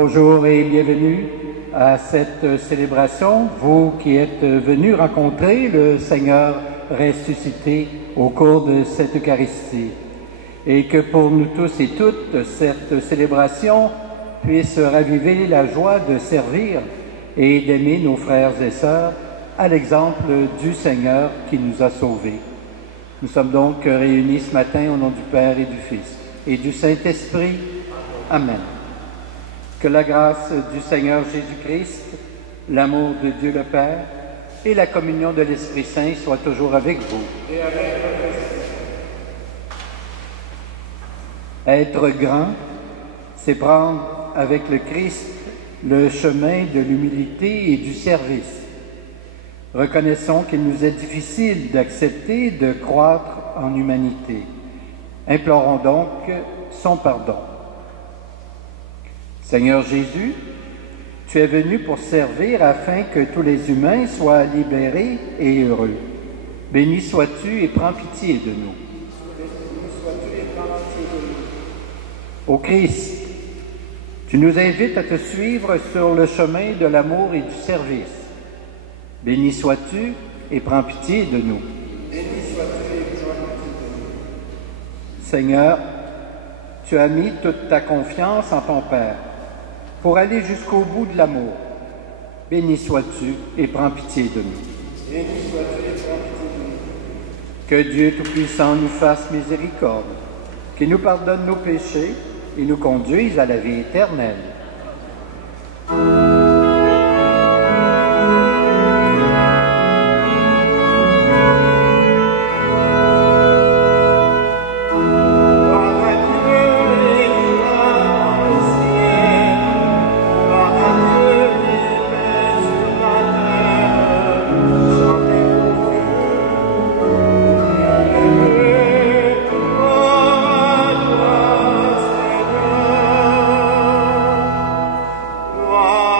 Bonjour et bienvenue à cette célébration, vous qui êtes venus rencontrer le Seigneur ressuscité au cours de cette Eucharistie. Et que pour nous tous et toutes, cette célébration puisse raviver la joie de servir et d'aimer nos frères et sœurs à l'exemple du Seigneur qui nous a sauvés. Nous sommes donc réunis ce matin au nom du Père et du Fils et du Saint-Esprit. Amen. Que la grâce du Seigneur Jésus-Christ, l'amour de Dieu le Père et la communion de l'Esprit Saint soient toujours avec vous. Et avec votre esprit. Être grand, c'est prendre avec le Christ le chemin de l'humilité et du service. Reconnaissons qu'il nous est difficile d'accepter de croître en humanité. Implorons donc son pardon. Seigneur Jésus, tu es venu pour servir afin que tous les humains soient libérés et heureux. Béni sois-tu et prends pitié de nous. Ô Christ, tu nous invites à te suivre sur le chemin de l'amour et du service. Béni sois-tu et prends pitié de nous. Seigneur, tu as mis toute ta confiance en ton Père pour aller jusqu'au bout de l'amour. Béni sois-tu et prends pitié de nous. Béni sois-tu et prends pitié de nous. Que Dieu Tout-Puissant nous fasse miséricorde, qu'il nous pardonne nos péchés et nous conduise à la vie éternelle. Wow.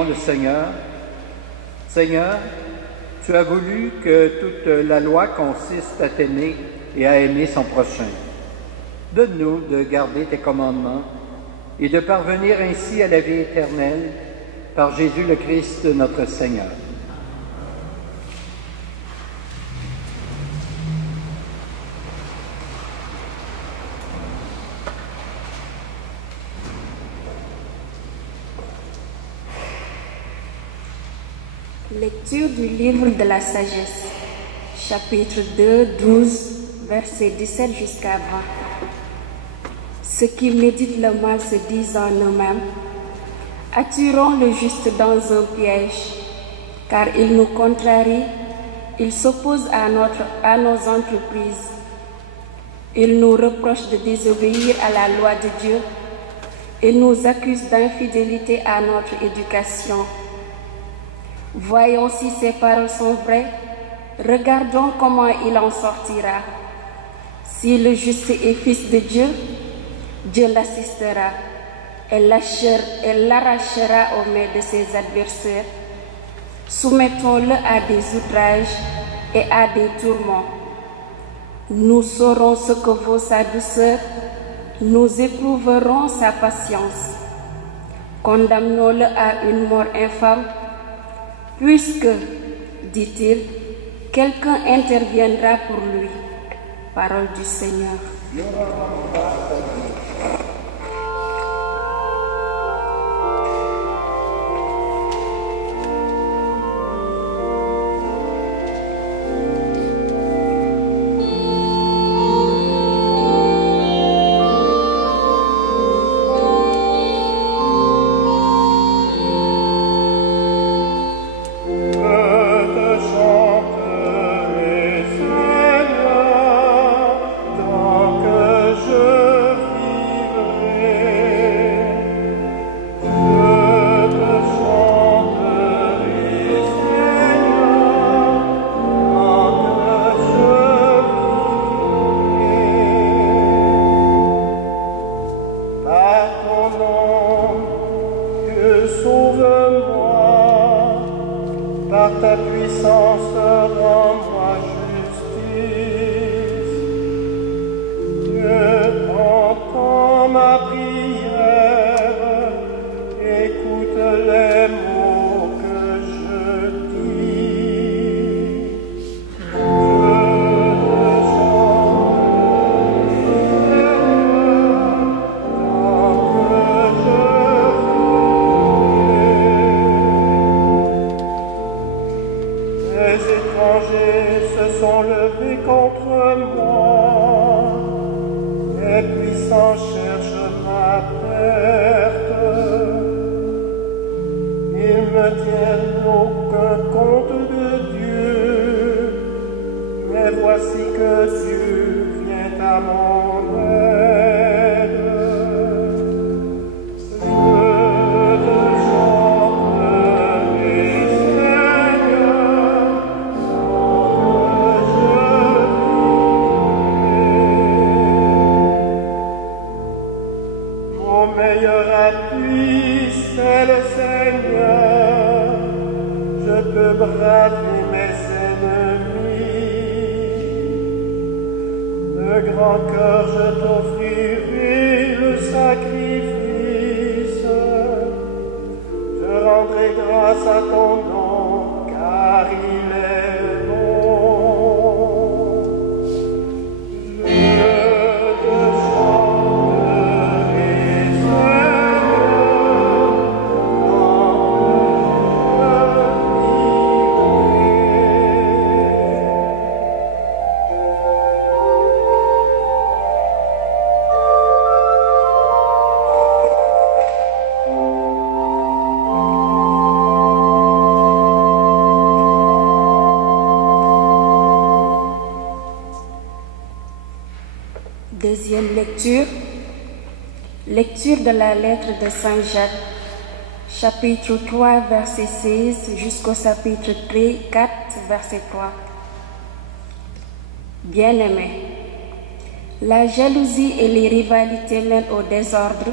Prions le Seigneur. Seigneur, tu as voulu que toute la loi consiste à t'aimer et à aimer son prochain. Donne-nous de garder tes commandements et de parvenir ainsi à la vie éternelle par Jésus le Christ, notre Seigneur. Lecture du livre de la sagesse, chapitre 2, 12, versets 17 jusqu'à 20. Ceux qui méditent le mal se disent en eux-mêmes: attirons le juste dans un piège, car il nous contrarie, il s'oppose à nos entreprises. Il nous reproche de désobéir à la loi de Dieu. Il nous accuse d'infidélité à notre éducation. Voyons si ces paroles sont vraies. Regardons comment il en sortira. Si le juste est fils de Dieu, Dieu l'assistera et l'arrachera aux mains de ses adversaires. Soumettons-le à des outrages et à des tourments. Nous saurons ce que vaut sa douceur, nous éprouverons sa patience. Condamnons-le à une mort infâme, puisque, dit-il, quelqu'un interviendra pour lui. Parole du Seigneur. Deuxième lecture. Lecture de la lettre de Saint Jacques, chapitre 3, verset 16 jusqu'au chapitre 4, verset 3. Bien-aimés, la jalousie et les rivalités mènent au désordre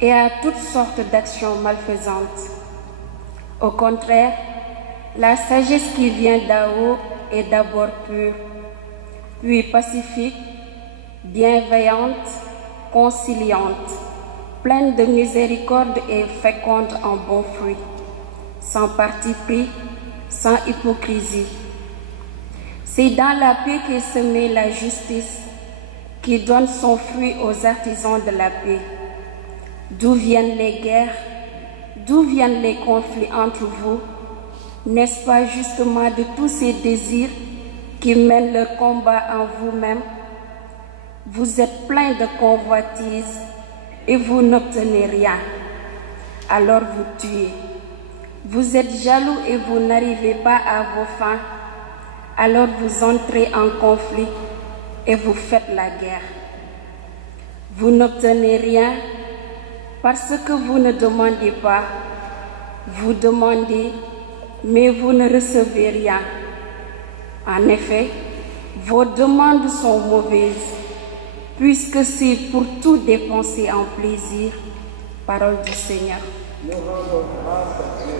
et à toutes sortes d'actions malfaisantes. Au contraire, la sagesse qui vient d'en haut est d'abord pure, puis pacifique, bienveillante, conciliante, pleine de miséricorde et féconde en bons fruits, sans parti pris, sans hypocrisie. C'est dans la paix qu'est semée la justice, qui donne son fruit aux artisans de la paix. D'où viennent les guerres? D'où viennent les conflits entre vous? N'est-ce pas justement de tous ces désirs qui mènent leur combat en vous-même? Vous êtes plein de convoitises et vous n'obtenez rien. Alors vous tuez. Vous êtes jaloux et vous n'arrivez pas à vos fins. Alors vous entrez en conflit et vous faites la guerre. Vous n'obtenez rien parce que vous ne demandez pas. Vous demandez, mais vous ne recevez rien. En effet, vos demandes sont mauvaises, puisque c'est pour tout dépenser en plaisir. Parole du Seigneur. Nous rendons grâce à Dieu.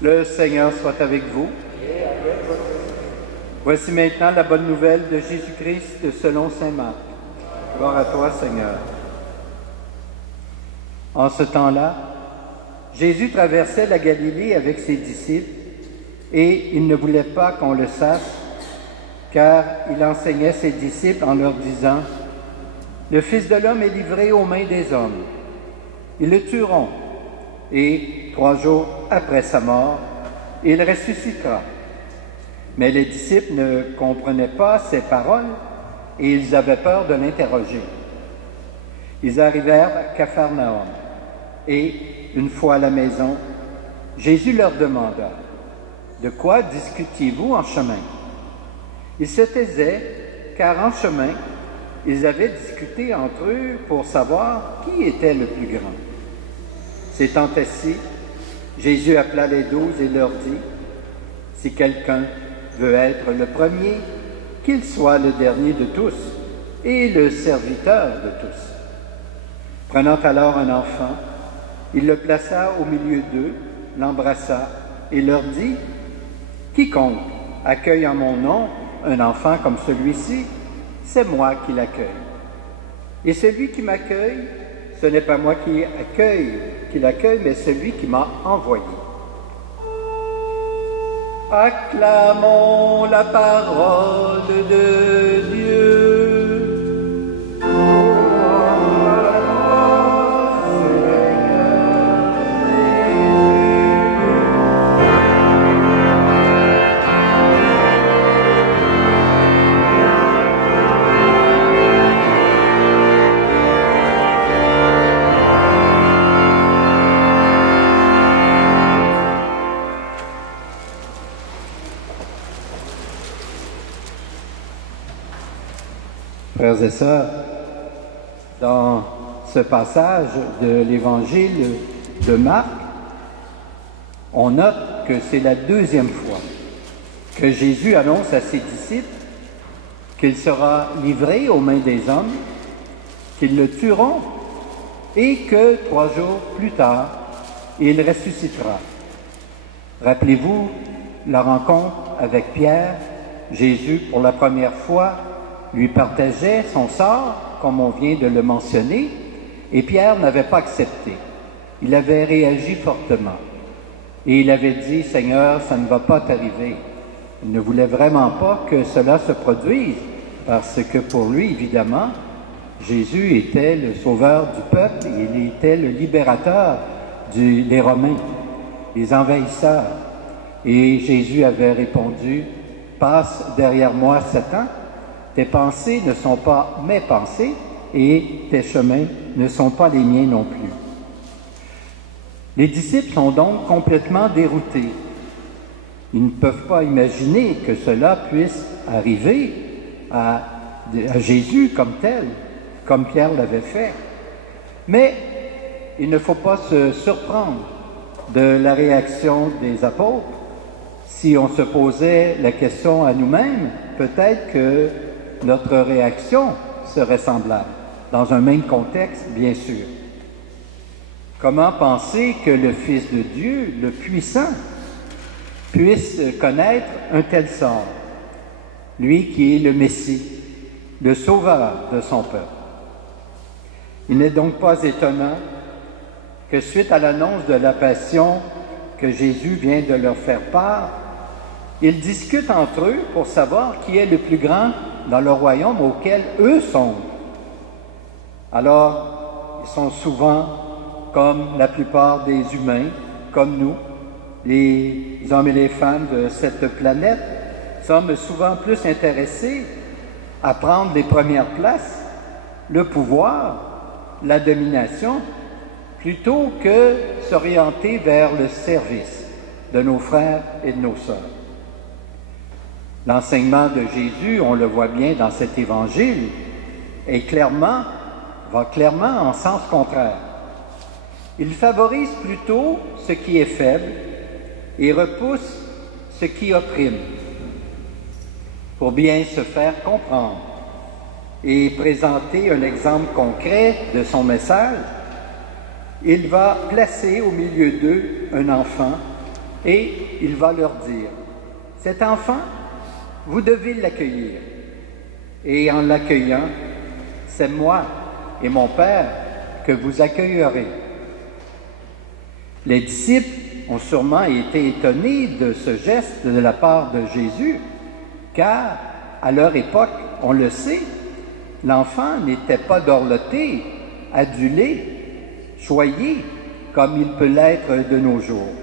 Le Seigneur soit avec vous. Voici maintenant la bonne nouvelle de Jésus-Christ selon saint Marc. Gloire à toi, Seigneur. En ce temps-là, Jésus traversait la Galilée avec ses disciples et il ne voulait pas qu'on le sache, car il enseignait ses disciples en leur disant « Le Fils de l'homme est livré aux mains des hommes. Ils le tueront et 3 jours après sa mort, il ressuscitera. » Mais les disciples ne comprenaient pas ces paroles et ils avaient peur de l'interroger. Ils arrivèrent à Capharnaüm et, une fois à la maison, Jésus leur demanda « De quoi discutiez-vous en chemin ?» Ils se taisaient, car en chemin, ils avaient discuté entre eux pour savoir qui était le plus grand. S'étant assis, Jésus appela les 12 et leur dit « Si quelqu'un veut être le premier, qu'il soit le dernier de tous et le serviteur de tous. » Prenant alors un enfant, il le plaça au milieu d'eux, l'embrassa et leur dit « Quiconque accueille en mon nom un enfant comme celui-ci, c'est moi qui l'accueille. Et celui qui m'accueille, ce n'est pas moi qui l'accueille, mais celui qui m'a envoyé. » Acclamons la parole de Dieu. Frères et sœurs, dans ce passage de l'évangile de Marc, on note que c'est la 2e fois que Jésus annonce à ses disciples qu'il sera livré aux mains des hommes, qu'ils le tueront et que 3 jours plus tard, il ressuscitera. Rappelez-vous la rencontre avec Pierre. Jésus, pour la première fois, lui partageait son sort, comme on vient de le mentionner, et Pierre n'avait pas accepté. Il avait réagi fortement. Et il avait dit, « Seigneur, ça ne va pas t'arriver. » Il ne voulait vraiment pas que cela se produise, parce que pour lui, évidemment, Jésus était le sauveur du peuple, il était le libérateur des Romains, des envahisseurs. Et Jésus avait répondu, « Passe derrière moi, Satan, tes pensées ne sont pas mes pensées et tes chemins ne sont pas les miens non plus. » Les disciples sont donc complètement déroutés. Ils ne peuvent pas imaginer que cela puisse arriver à Jésus comme tel, comme Pierre l'avait fait. Mais il ne faut pas se surprendre de la réaction des apôtres. Si on se posait la question à nous-mêmes, peut-être que notre réaction serait semblable, dans un même contexte, bien sûr. Comment penser que le Fils de Dieu, le puissant, puisse connaître un tel sort, lui qui est le Messie, le sauveur de son peuple? Il n'est donc pas étonnant que suite à l'annonce de la passion que Jésus vient de leur faire part, ils discutent entre eux pour savoir qui est le plus grand dans le royaume auquel eux sont. Alors, ils sont souvent, comme la plupart des humains, comme nous, les hommes et les femmes de cette planète, sommes souvent plus intéressés à prendre les premières places, le pouvoir, la domination, plutôt que s'orienter vers le service de nos frères et de nos sœurs. L'enseignement de Jésus, on le voit bien dans cet évangile, va clairement en sens contraire. Il favorise plutôt ce qui est faible et repousse ce qui opprime, pour bien se faire comprendre et présenter un exemple concret de son message. Il va placer au milieu d'eux un enfant et il va leur dire, « Cet enfant, vous devez l'accueillir. Et en l'accueillant, c'est moi et mon Père que vous accueillerez. » Les disciples ont sûrement été étonnés de ce geste de la part de Jésus, car à leur époque, on le sait, l'enfant n'était pas dorloté, adulé, choyé, comme il peut l'être de nos jours.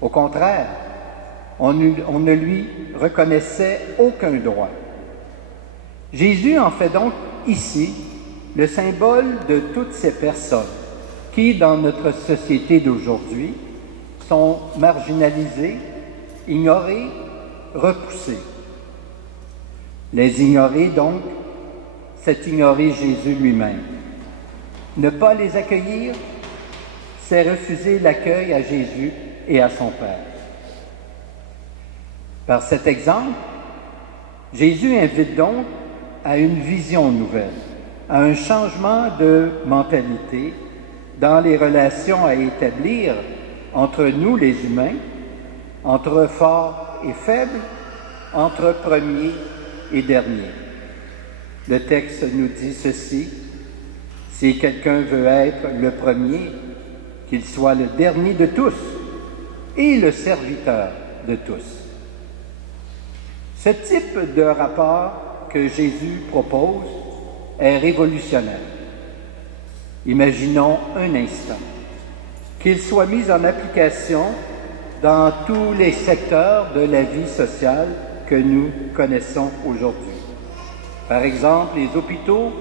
Au contraire, on ne lui reconnaissait aucun droit. Jésus en fait donc ici le symbole de toutes ces personnes qui, dans notre société d'aujourd'hui, sont marginalisées, ignorées, repoussées. Les ignorer donc, c'est ignorer Jésus lui-même. Ne pas les accueillir, c'est refuser l'accueil à Jésus et à son Père. Par cet exemple, Jésus invite donc à une vision nouvelle, à un changement de mentalité dans les relations à établir entre nous les humains, entre forts et faibles, entre premiers et derniers. Le texte nous dit ceci, « Si quelqu'un veut être le premier, qu'il soit le dernier de tous et le serviteur de tous. » Ce type de rapport que Jésus propose est révolutionnaire. Imaginons un instant qu'il soit mis en application dans tous les secteurs de la vie sociale que nous connaissons aujourd'hui. Par exemple, les hôpitaux,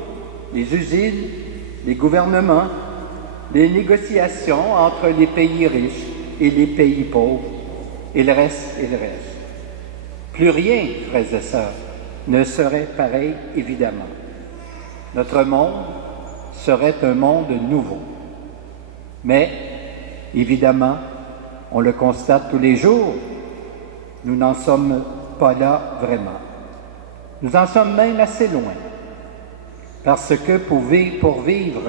les usines, les gouvernements, les négociations entre les pays riches et les pays pauvres, et le reste et le reste. Plus rien, frères et sœurs, ne serait pareil, évidemment. Notre monde serait un monde nouveau. Mais, évidemment, on le constate tous les jours, nous n'en sommes pas là vraiment. Nous en sommes même assez loin, parce que pour vivre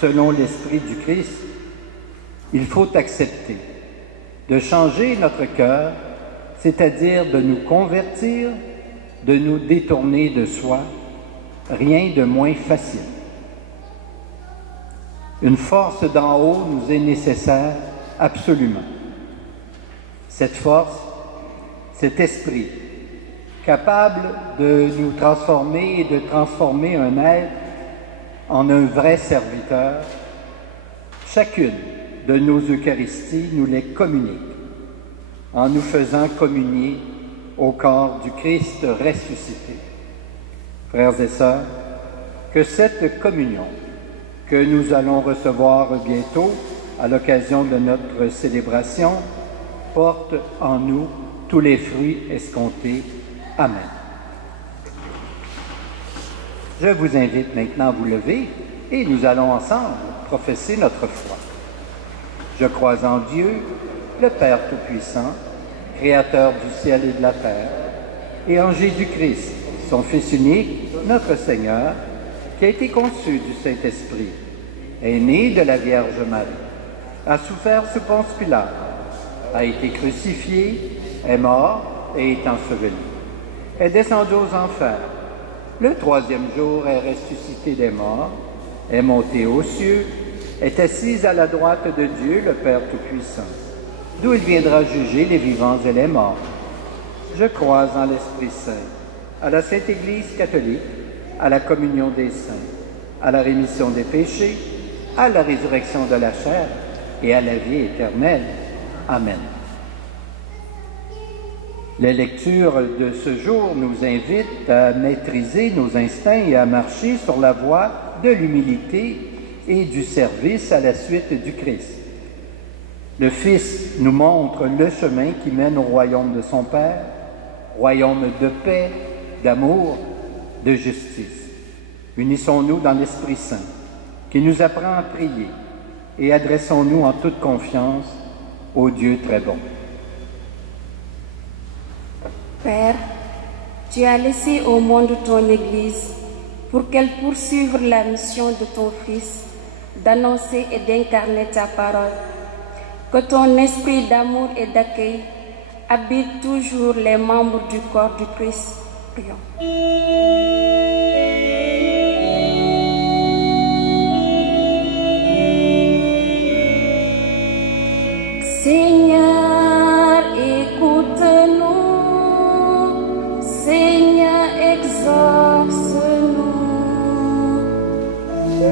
selon l'Esprit du Christ, il faut accepter de changer notre cœur, c'est-à-dire de nous convertir, de nous détourner de soi, rien de moins facile. Une force d'en haut nous est nécessaire absolument. Cette force, cet esprit, capable de nous transformer et de transformer un être en un vrai serviteur, chacune de nos Eucharisties nous les communique, en nous faisant communier au corps du Christ ressuscité. Frères et sœurs, que cette communion que nous allons recevoir bientôt à l'occasion de notre célébration porte en nous tous les fruits escomptés. Amen. Je vous invite maintenant à vous lever et nous allons ensemble professer notre foi. Je crois en Dieu, le Père Tout-Puissant, Créateur du ciel et de la terre, et en Jésus-Christ, son Fils unique, notre Seigneur, qui a été conçu du Saint-Esprit, est né de la Vierge Marie, a souffert sous Ponce Pilate, a été crucifié, est mort et est enseveli, est descendu aux enfers. Le troisième jour est ressuscité des morts, est monté aux cieux, est assis à la droite de Dieu, le Père Tout-Puissant, d'où il viendra juger les vivants et les morts. Je crois en l'Esprit Saint, à la Sainte Église catholique, à la communion des saints, à la rémission des péchés, à la résurrection de la chair et à la vie éternelle. Amen. Les lectures de ce jour nous invitent à maîtriser nos instincts et à marcher sur la voie de l'humilité et du service à la suite du Christ. Le Fils nous montre le chemin qui mène au royaume de son Père, royaume de paix, d'amour, de justice. Unissons-nous dans l'Esprit Saint, qui nous apprend à prier, et adressons-nous en toute confiance au Dieu très bon. Père, tu as laissé au monde ton Église pour qu'elle poursuive la mission de ton Fils, d'annoncer et d'incarner ta parole. Que ton esprit d'amour et d'accueil habite toujours les membres du corps du Christ. Prions. Seigneur, écoute-nous. Seigneur, exauce-nous.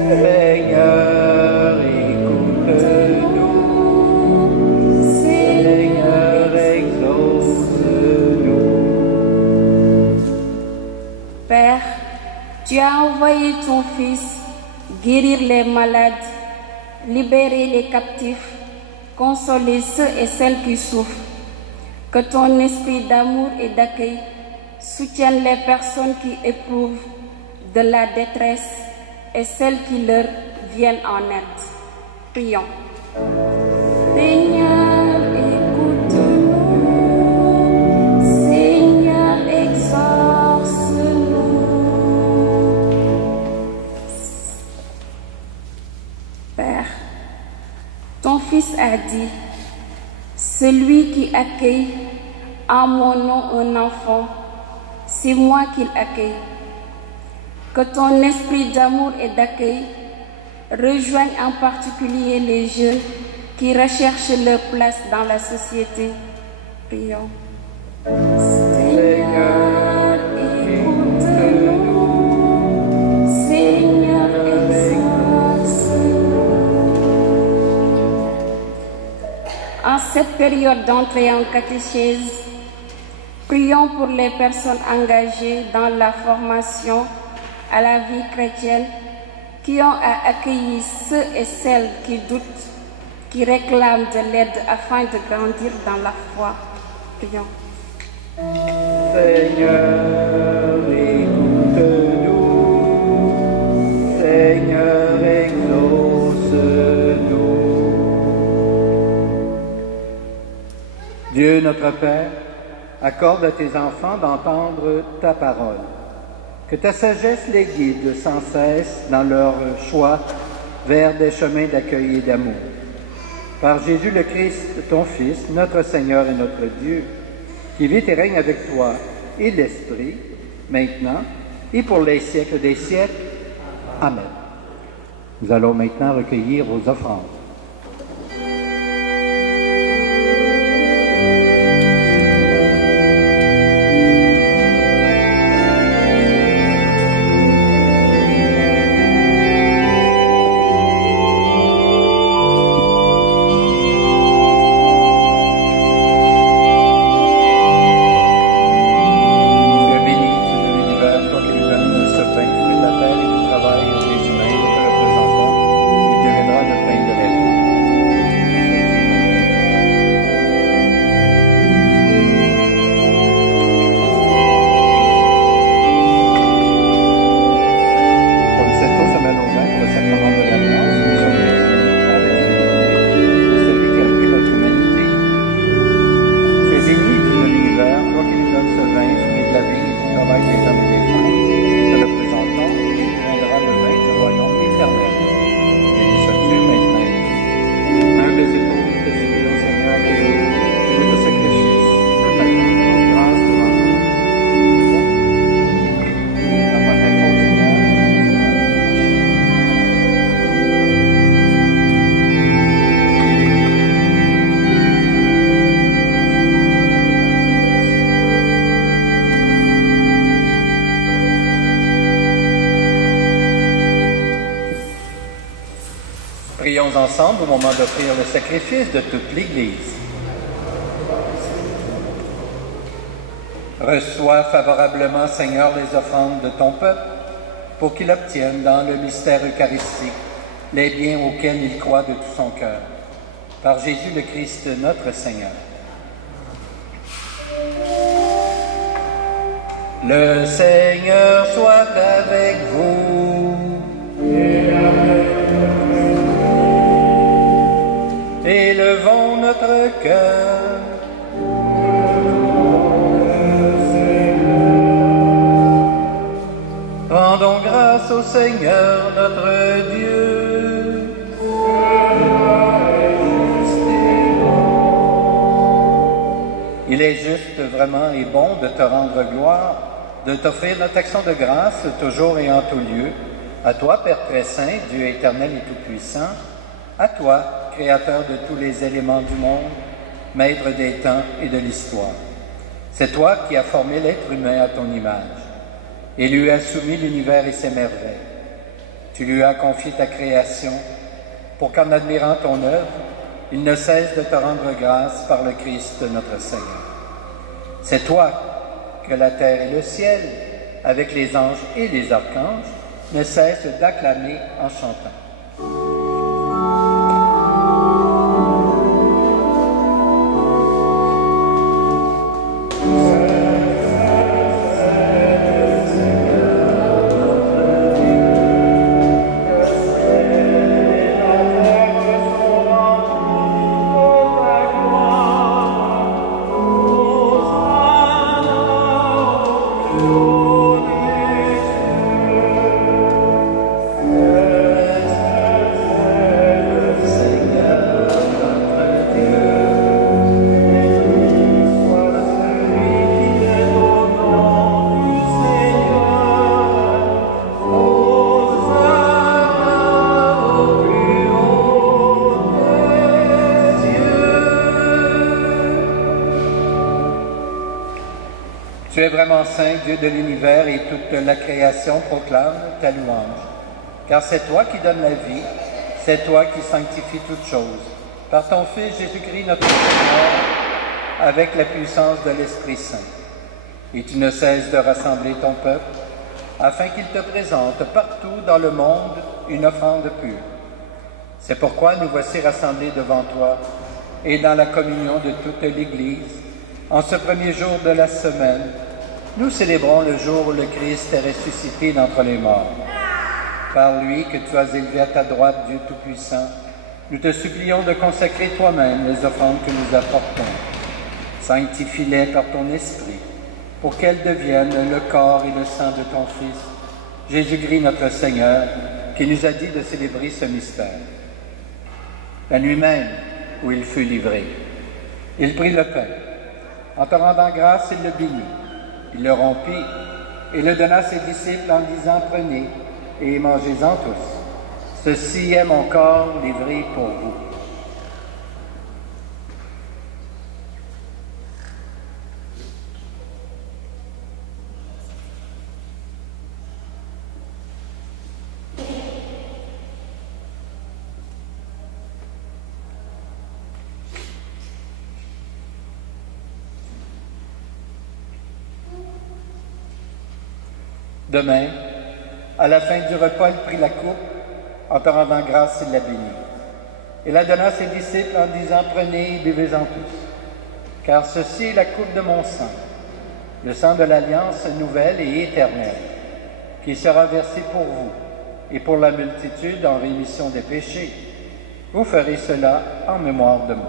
Seigneur, écoute-nous. Seigneur, exauce-nous. Père, tu as envoyé ton Fils guérir les malades, libérer les captifs, consoler ceux et celles qui souffrent. Que ton esprit d'amour et d'accueil soutienne les personnes qui éprouvent de la détresse et celles qui leur viennent en aide. Prions. Seigneur, écoute-nous. Seigneur, exauce-nous. Père, ton Fils a dit, celui qui accueille en mon nom un enfant, c'est moi qu'il accueille. Que ton esprit d'amour et d'accueil rejoigne en particulier les jeunes qui recherchent leur place dans la société. Prions. Seigneur, écoute-nous. Seigneur, exauce-nous. En cette période d'entrée en catéchèse, prions pour les personnes engagées dans la formation à la vie chrétienne, qui ont à accueillir ceux et celles qui doutent, qui réclament de l'aide afin de grandir dans la foi. Prions. Seigneur, écoute-nous. Seigneur, exauce-nous. Dieu notre Père, accorde à tes enfants d'entendre ta parole. Que ta sagesse les guide sans cesse dans leurs choix vers des chemins d'accueil et d'amour. Par Jésus le Christ, ton Fils, notre Seigneur et notre Dieu, qui vit et règne avec toi et l'Esprit, maintenant et pour les siècles des siècles. Amen. Nous allons maintenant recueillir vos offrandes. Prions ensemble au moment d'offrir le sacrifice de toute l'Église. Reçois favorablement, Seigneur, les offrandes de ton peuple, pour qu'il obtienne dans le mystère eucharistique les biens auxquels il croit de tout son cœur. Par Jésus le Christ, notre Seigneur. Le Seigneur soit avec vous. Élevons notre cœur. Rendons grâce au Seigneur notre Dieu. Il est juste vraiment et bon de te rendre gloire, de t'offrir notre action de grâce toujours et en tout lieu, à toi, Père très saint, Dieu éternel et tout-puissant, à toi, Créateur de tous les éléments du monde, Maître des temps et de l'histoire. C'est toi qui as formé l'être humain à ton image et lui as soumis l'univers et ses merveilles. Tu lui as confié ta création pour qu'en admirant ton œuvre, il ne cesse de te rendre grâce par le Christ notre Seigneur. C'est toi que la terre et le ciel, avec les anges et les archanges, ne cessent d'acclamer en chantant. Tu es vraiment saint, Dieu de l'univers, et toute la création proclame ta louange. Car c'est toi qui donnes la vie, c'est toi qui sanctifies toutes choses. Par ton Fils Jésus-Christ, notre Seigneur, avec la puissance de l'Esprit Saint. Et tu ne cesses de rassembler ton peuple, afin qu'il te présente partout dans le monde une offrande pure. C'est pourquoi nous voici rassemblés devant toi, et dans la communion de toute l'Église, en ce premier jour de la semaine, nous célébrons le jour où le Christ est ressuscité d'entre les morts. Par lui que tu as élevé à ta droite, Dieu Tout-Puissant, nous te supplions de consacrer toi-même les offrandes que nous apportons. Sanctifie-les par ton Esprit, pour qu'elles deviennent le corps et le sang de ton Fils, Jésus-Christ notre Seigneur, qui nous a dit de célébrer ce mystère. La nuit même où il fut livré, il prit le pain. En te rendant grâce, il le bénit. Il le rompit et le donna à ses disciples en disant, « Prenez et mangez-en tous. Ceci est mon corps livré pour vous. » Demain, à la fin du repas, il prit la coupe. En te rendant grâce, il la bénit. Il la donna à ses disciples en disant, « Prenez et buvez-en tous, car ceci est la coupe de mon sang, le sang de l'alliance nouvelle et éternelle, qui sera versé pour vous et pour la multitude en rémission des péchés. Vous ferez cela en mémoire de moi. »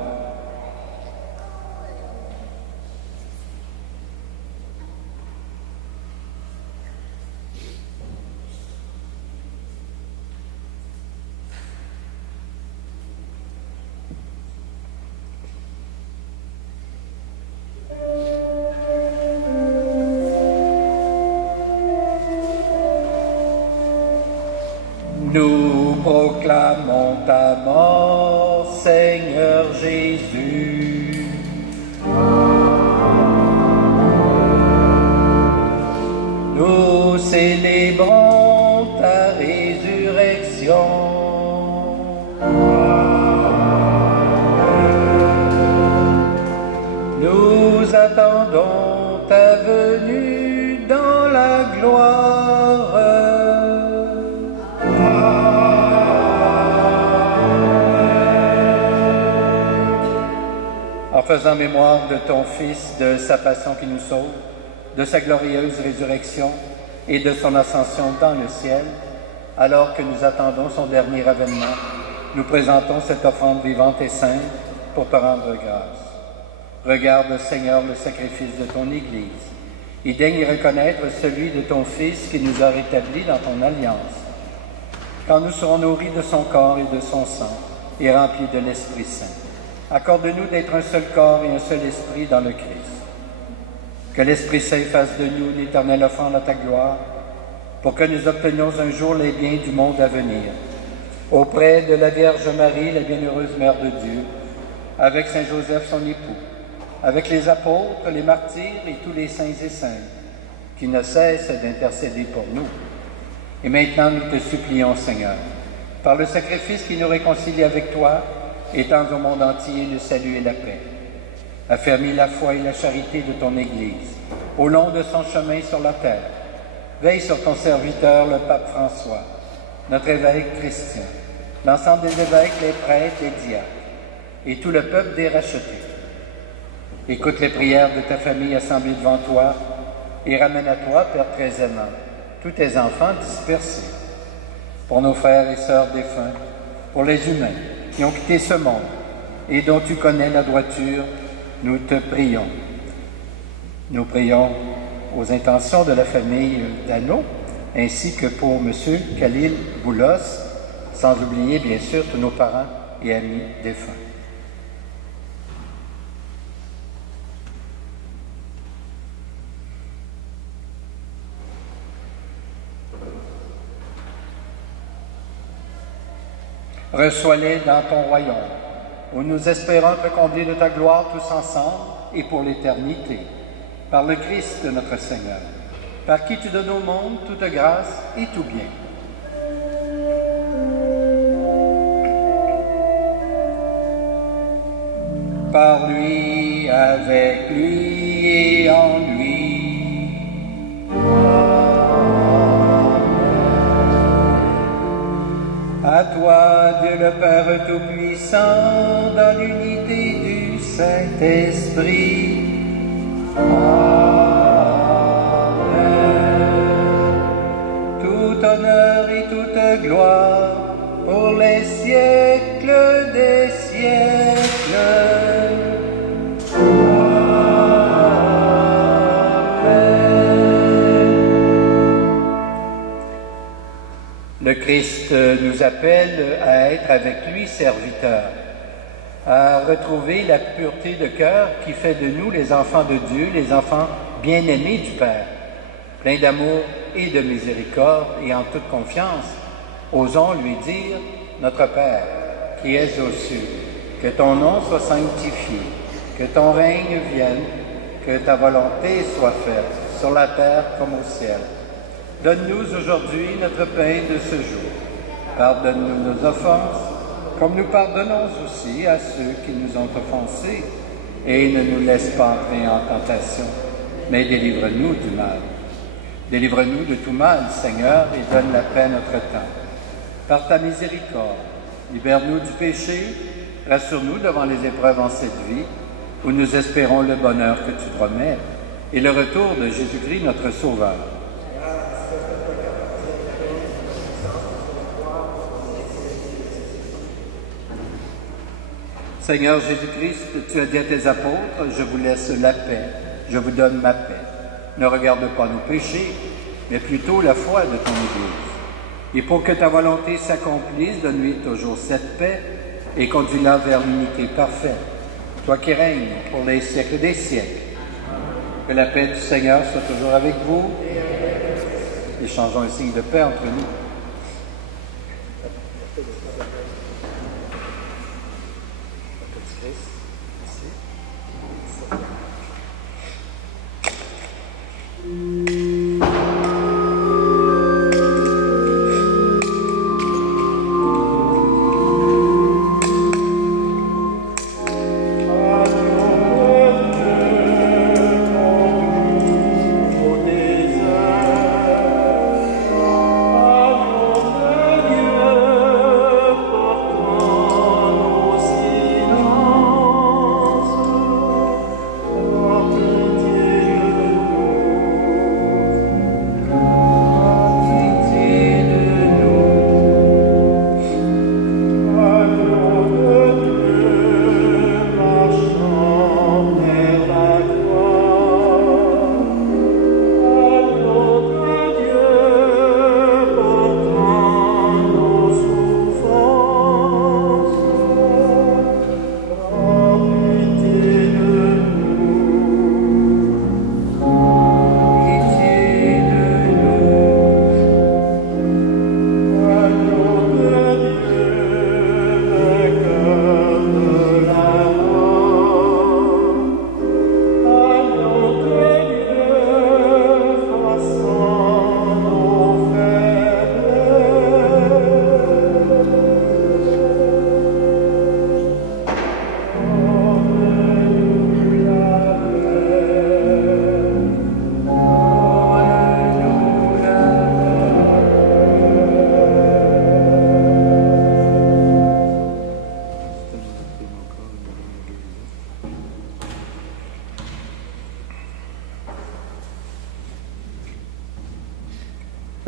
Nous proclamons ta mort, Seigneur Jésus. Nous célébrons ta résurrection. Nous attendons ta venue dans la gloire. En faisant mémoire de ton Fils, de sa passion qui nous sauve, de sa glorieuse résurrection et de son ascension dans le ciel, alors que nous attendons son dernier avènement, nous présentons cette offrande vivante et sainte pour te rendre grâce. Regarde, Seigneur, le sacrifice de ton Église et daigne y reconnaître celui de ton Fils qui nous a rétablis dans ton alliance. Quand nous serons nourris de son corps et de son sang et remplis de l'Esprit Saint, accorde-nous d'être un seul corps et un seul esprit dans le Christ. Que l'Esprit Saint fasse de nous l'éternelle offrande à ta gloire, pour que nous obtenions un jour les biens du monde à venir. Auprès de la Vierge Marie, la bienheureuse Mère de Dieu, avec Saint Joseph son époux, avec les apôtres, les martyrs et tous les saints et saintes, qui ne cessent d'intercéder pour nous. Et maintenant, nous te supplions, Seigneur, par le sacrifice qui nous réconcilie avec toi, étends au monde entier le salut et la paix. Affermis la foi et la charité de ton Église au long de son chemin sur la terre. Veille sur ton serviteur, le pape François, notre évêque Christian, l'ensemble des évêques, les prêtres, les diacres, et tout le peuple des rachetés. Écoute les prières de ta famille assemblée devant toi et ramène à toi, Père très aimant, tous tes enfants dispersés. Pour nos frères et sœurs défunts, pour les humains qui ont quitté ce monde et dont tu connais la droiture, nous te prions. Nous prions aux intentions de la famille Dano, ainsi que pour M. Khalil Boulos, sans oublier bien sûr tous nos parents et amis défunts. Reçois-les dans ton royaume, où nous espérons te combler de ta gloire tous ensemble et pour l'éternité, par le Christ notre Seigneur, par qui tu donnes au monde toute grâce et tout bien. Par lui, avec lui et en lui. À toi, Dieu le Père Tout-Puissant, dans l'unité du Saint-Esprit. Amen. Tout honneur et toute gloire pour les siècles des siècles. Amen. Le Christ nous appelle à être avec lui serviteurs, à retrouver la pureté de cœur qui fait de nous les enfants de Dieu, les enfants bien-aimés du Père, pleins d'amour et de miséricorde et en toute confiance. Osons lui dire, notre Père, qui es aux cieux, que ton nom soit sanctifié, que ton règne vienne, que ta volonté soit faite, sur la terre comme au ciel. Donne-nous aujourd'hui notre pain de ce jour. Pardonne-nous nos offenses, comme nous pardonnons aussi à ceux qui nous ont offensés. Et ne nous laisse pas entrer en tentation, mais délivre-nous du mal. Délivre-nous de tout mal, Seigneur, et donne la paix à notre temps. Par ta miséricorde, libère-nous du péché, rassure-nous devant les épreuves en cette vie, où nous espérons le bonheur que tu promets, et le retour de Jésus-Christ, notre Sauveur. Seigneur Jésus-Christ, tu as dit à tes apôtres, je vous laisse la paix, je vous donne ma paix. Ne regarde pas nos péchés, mais plutôt la foi de ton Église. Et pour que ta volonté s'accomplisse, donne-lui toujours cette paix et conduis-la vers l'unité parfaite. Toi qui règnes pour les siècles des siècles. Que la paix du Seigneur soit toujours avec vous. Échangeons un signe de paix entre nous.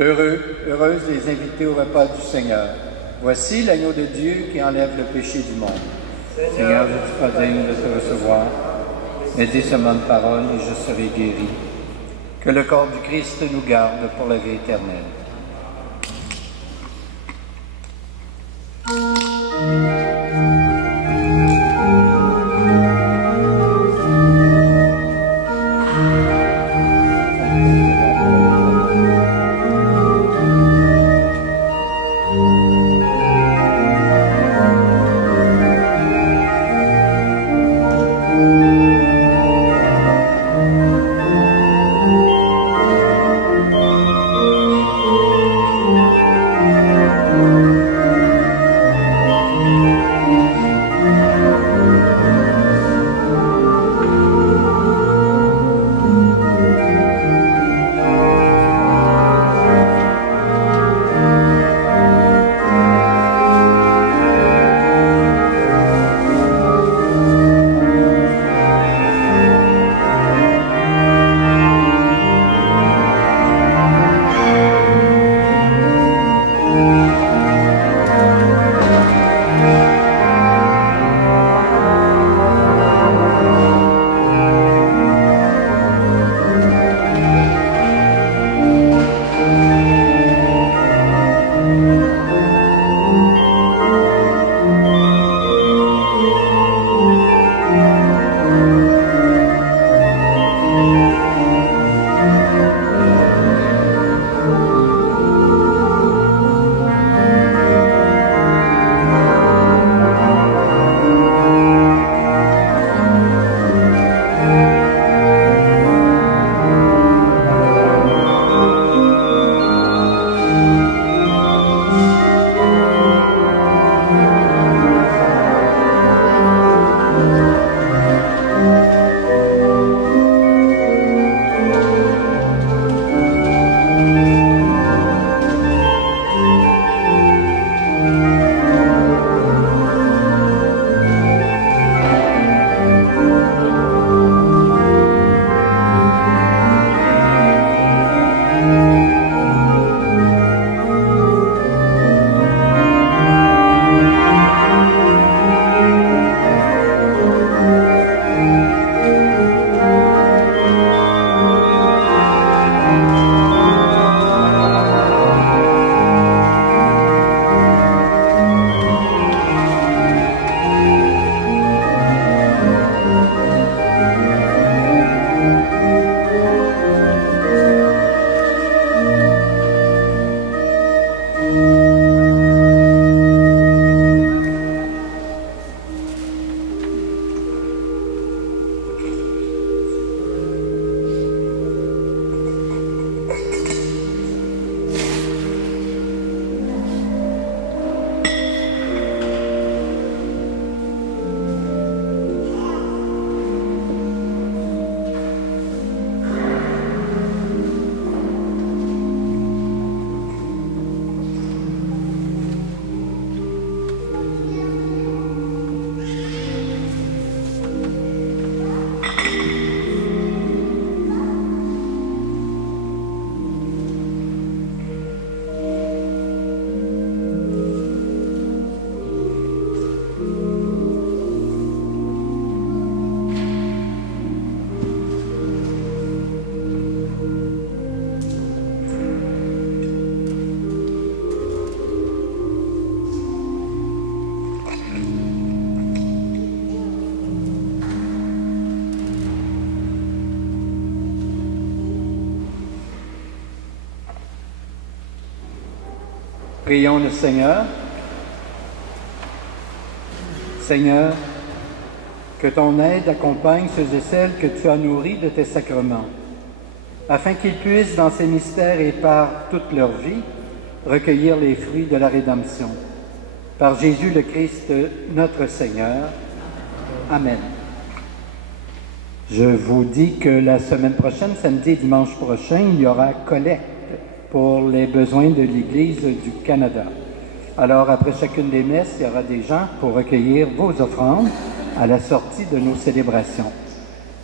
Heureuses les invités au repas du Seigneur. Voici l'agneau de Dieu qui enlève le péché du monde. Seigneur, je ne suis pas digne de te recevoir, mais dis seulement une parole et je serai guéri. Que le corps du Christ nous garde pour la vie éternelle. Prions le Seigneur. Seigneur, que ton aide accompagne ceux et celles que tu as nourris de tes sacrements, afin qu'ils puissent, dans ces mystères et par toute leur vie, recueillir les fruits de la rédemption. Par Jésus le Christ, notre Seigneur. Amen. Je vous dis que la semaine prochaine, samedi et dimanche prochain, il y aura collecte pour les besoins de l'Église du Canada. Alors, après chacune des messes, il y aura des gens pour recueillir vos offrandes à la sortie de nos célébrations.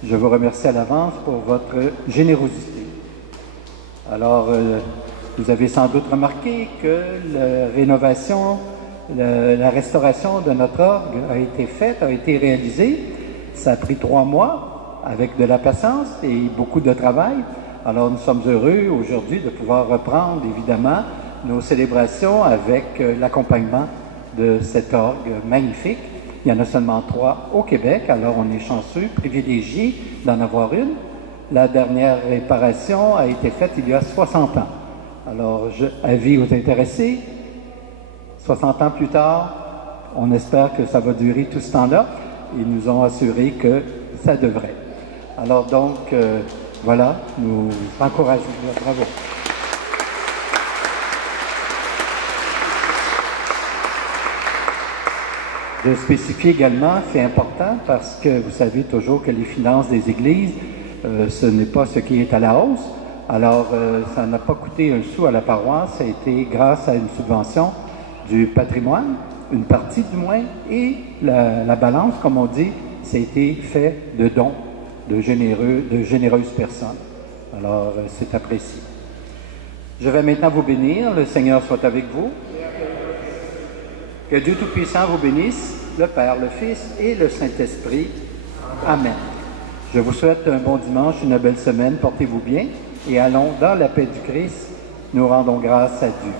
Je vous remercie à l'avance pour votre générosité. Alors, vous avez sans doute remarqué que la rénovation, la restauration de notre orgue a été faite, a été réalisée. Ça a pris 3 mois avec de la patience et beaucoup de travail. Alors, nous sommes heureux aujourd'hui de pouvoir reprendre, évidemment, nos célébrations avec l'accompagnement de cet orgue magnifique. Il y en a seulement 3 au Québec, alors on est chanceux, privilégié d'en avoir une. La dernière réparation a été faite il y a 60 ans. Alors, avis aux intéressés, 60 ans plus tard, on espère que ça va durer tout ce temps-là. Ils nous ont assuré que ça devrait. Alors donc, voilà, nous encourageons. Bravo. De spécifier également, c'est important parce que vous savez toujours que les finances des églises, ce n'est pas ce qui est à la hausse. Alors, ça n'a pas coûté un sou à la paroisse, ça a été grâce à une subvention du patrimoine, une partie du moins, et la balance, comme on dit, ça a été fait de dons de généreuses personnes. Alors, c'est apprécié. Je vais maintenant vous bénir. Le Seigneur soit avec vous. Que Dieu Tout-Puissant vous bénisse, le Père, le Fils et le Saint-Esprit. Amen. Je vous souhaite un bon dimanche, une belle semaine. Portez-vous bien et allons dans la paix du Christ. Nous rendons grâce à Dieu.